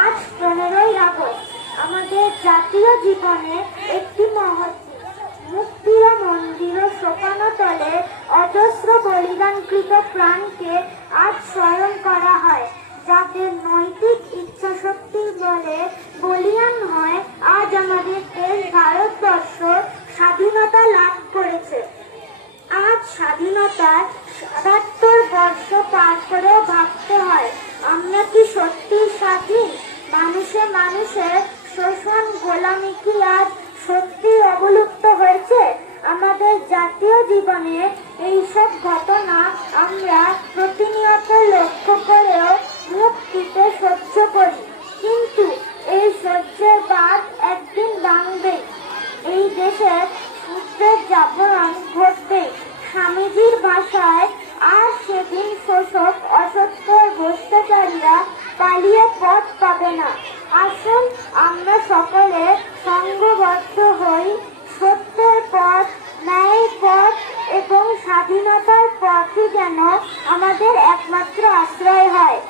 আজ পনেরোই আগস্ট, আমাদের জাতীয় জীবনে একটি মহৎ দিন। মুক্তি মন্দির শোকানো তলে অজস্র বলিদানকৃত প্রাণকে আজ স্মরণ করা হয়, যাদের নৈতিক ইচ্ছাশক্তির বলে বলিয়ান হয়, আজ আমাদের দেশ ভারতবর্ষ স্বাধীনতা লাভ করেছে আজ স্বাধীনতার সাতাত্তর বর্ষ পার করেও ভাবতে হয় আমরা কি স্বাধীন মানুষে মানুষের শোষণ, গোলামি কি আজ সত্যি অবলুপ্ত হয়েছে? আমাদের জাতীয় জীবনে এইসব ঘটনা আমরা প্রতিনিয়ত লক্ষ্য করেও টিপে সহ্য করি। কিন্তু এই সহ্যের বাদ একদিন ভাঙবেই এই দেশের সূত্রের জাগরণ ঘটবে। স্বামীজির ভাষায় আর সেদিন শোষক অসত্যের ভ্রষ্টাচারীরা পালিয়ে পথ পাবে না। আসুন, আমরা সকলে সংঘবদ্ধ হই। সত্যের পথ, ন্যায়ের পথ এবং স্বাধীনতার পথই যেন আমাদের একমাত্র আশ্রয় হয়।